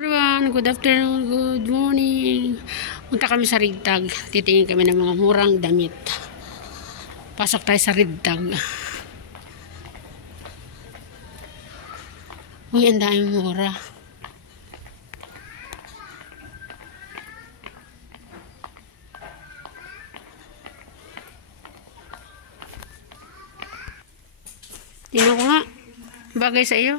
Everyone, good afternoon, good morning. Punta kami sa Ridtag. Titingin kami ng mga murang damit. Pasok tayo sa Ridtag. Uy, ang daming mura. Tingnan ko nga. Bagay sa iyo.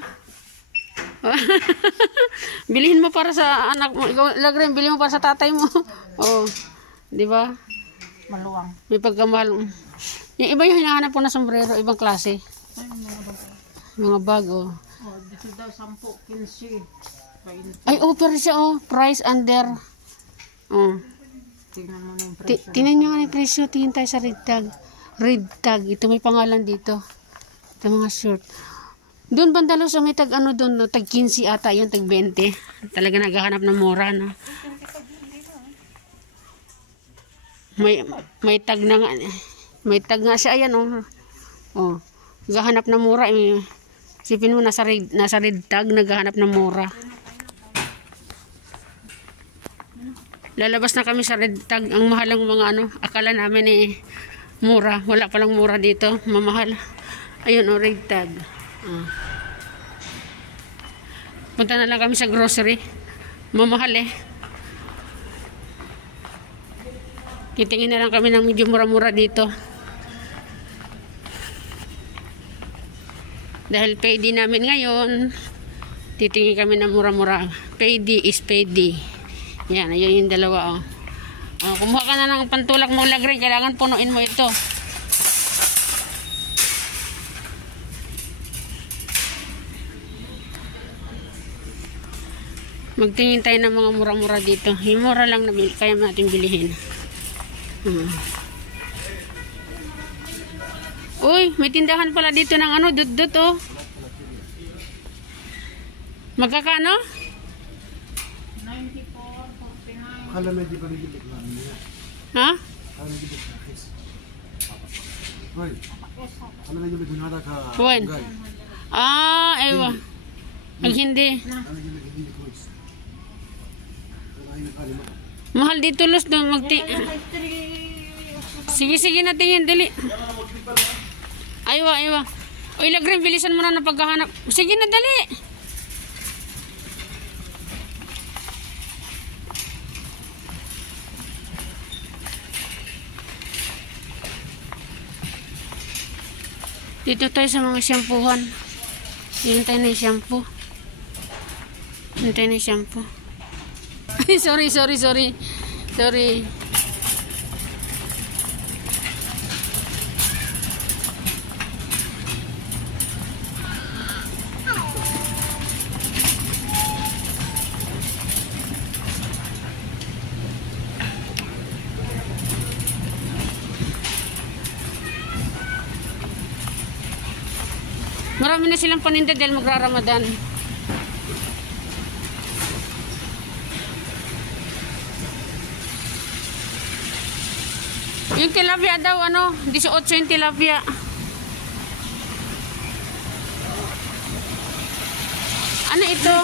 Bilhin mo para sa anak mo. Ikaw lagrin, bilhin mo para sa tatay mo. Oh, 'di ba? Maluwang. May pagkamahal. Yung iba yung hinahanap po na sombrero, ibang klase. Mga bag, oh. Oh, dito daw 10, 15. Ay, offer siya, oh. Price under. Oh. Tingnan mo yung presyo. Tingnan nyo nga yung presyo. Tingin tayo sa Ridtag. Ridtag. Ito may pangalan dito. Ito mga short. Doon bandalo sa may tag ano doon, no? Tag 15 ata yun, tag 20. Talaga naghahanap ng mura, no? May tag na nga. May tag nga siya, ayan, oh. Oh. Naghahanap ng mura. Sipin mo, nasa Ridtag, naghahanap ng mura. Lalabas na kami sa Ridtag. Ang mahal ng mga ano, akala namin mura. Wala palang mura dito. Mamahal. Ayun, oh, Ridtag. Punta na lang kami sa grocery. Mamahal Titingin na lang kami ng medyo mura-mura dito. Dahil payday namin ngayon, titingin kami ng mura-mura. Payday is payday. Yan, ayun yung dalawa, oh. Oh, kumuha ka na ng pantulak mo, lagray. Kailangan punuin mo ito. Magtingin tayo ng mga mura-mura dito. Yung mura lang na kaya natin bilihin. Uy, may tindahan pala dito ng ano, dut-dut, oh. Magkakano? 94, 49. Akala medyo ba nagigit lang niya? Ha? Akala nagigit na kes. Hoy, akala medyo may gunada ka. Buwan. Ah, ewa. Pag hindi. Akala medyo nagigit ko is. Mahal dito, Los. Sige, natingin. Dali. Aywa. Uy, lagrin, bilisan mo na ng paghahanap. Sige na, dali. Dito tayo sa mga shampoohan. Hintay na yung shampoo. Ay, sorry. Marami na silang paninda dahil magra-Ramadan. Yung tilapia daw, 18 yung tilapia. Ano ito?